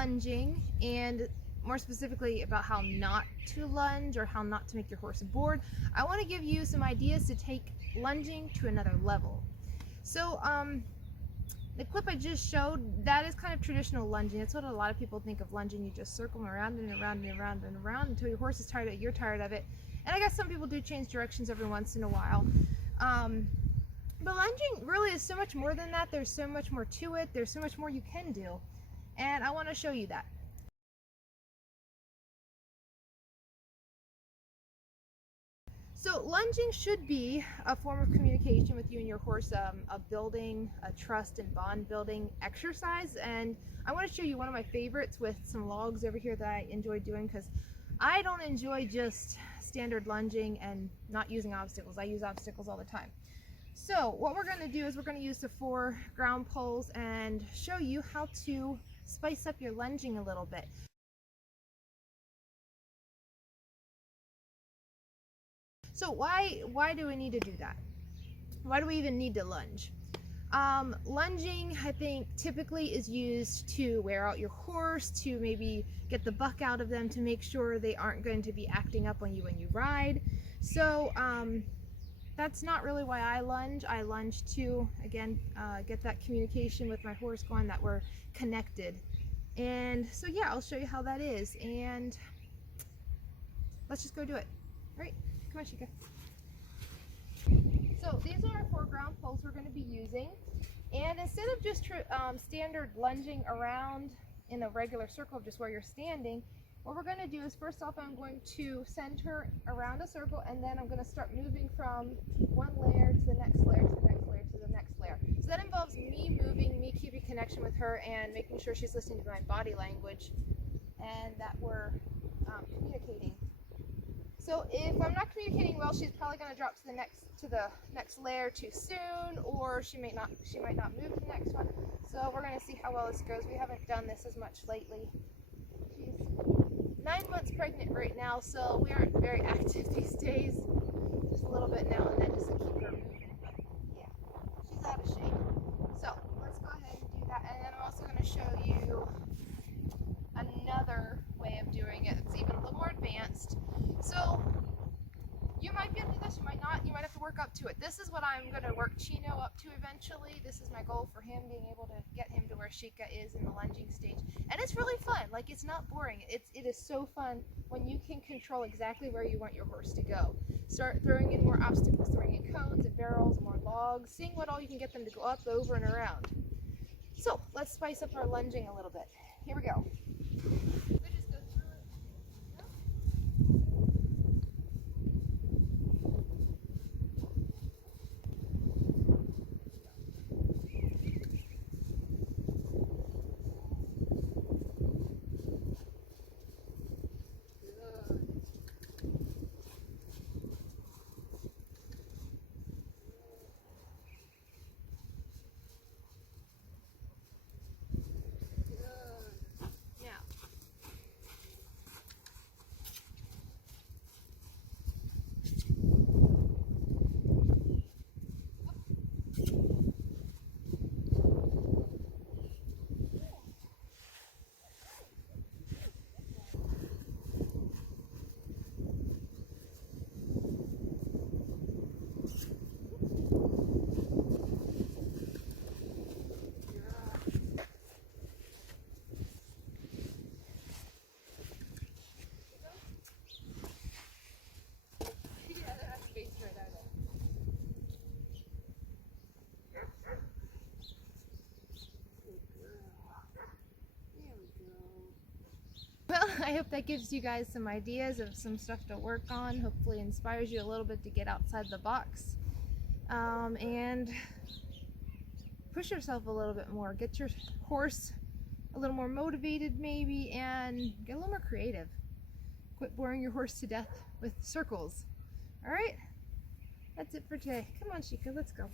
lunging, and more specifically about how not to lunge or how not to make your horse bored, I want to give you some ideas to take lunging to another level. So the clip I just showed, that is kind of traditional lunging. That's what a lot of people think of lunging. You just circle around and around and around and around until your horse is tired of it, you're tired of it. And I guess some people do change directions every once in a while. But lunging really is so much more than that. There's so much more to it. There's so much more you can do. And I want to show you that. So lunging should be a form of communication with you and your horse, a building, a trust and bond building exercise. And I want to show you one of my favorites with some logs over here that I enjoy doing, because I don't enjoy just standard lunging and not using obstacles. I use obstacles all the time. So what we're going to do is we're going to use the 4 ground poles and show you how to spice up your lunging a little bit. So why do we need to do that? Why do we even need to lunge? Lunging, I think, typically is used to wear out your horse, to maybe get the buck out of them, to make sure they aren't going to be acting up on you when you ride. So that's not really why I lunge. I lunge to, again, get that communication with my horse going, that we're connected. And so yeah, I'll show you how that is, and let's just go do it. All right, come on, Chica. So these are our 4 ground poles we're going to be using, and instead of just standard lunging around in a regular circle of just where you're standing, what we're going to do is, first off, I'm going to send her around a circle, and then I'm going to start moving from one layer to the next layer to the next layer to the next layer. So that involves me moving, me keeping connection with her, and making sure she's listening to my body language and that we're communicating. So if I'm not communicating well, she's probably going to drop to the next layer too soon, or she might not move to the next one. So we're going to see how well this goes. We haven't done this as much lately. She's 9 months pregnant right now, so we aren't very active these days. Just a little bit now and then, just to keep her moving. But yeah, she's out of shape. So let's go ahead and do that. And then I'm also going to show you another way of doing it. It's even a little more advanced. So you might be able to do this, you might not. You might have to work up to it. This is what I'm going to work Chino up to eventually. This is my goal for him, being able to get him to where Chica is in the lunging stage. And it's really fun. Like, it's not boring. It is so fun when you can control exactly where you want your horse to go. Start throwing in more obstacles, throwing in cones and barrels, more logs, seeing what all you can get them to go up, over, and around. So let's spice up our lunging a little bit. Here we go. Well, I hope that gives you guys some ideas of some stuff to work on. Hopefully inspires you a little bit to get outside the box and push yourself a little bit more. Get your horse a little more motivated maybe, and get a little more creative. Quit boring your horse to death with circles. All right, that's it for today. Come on, Chica, let's go.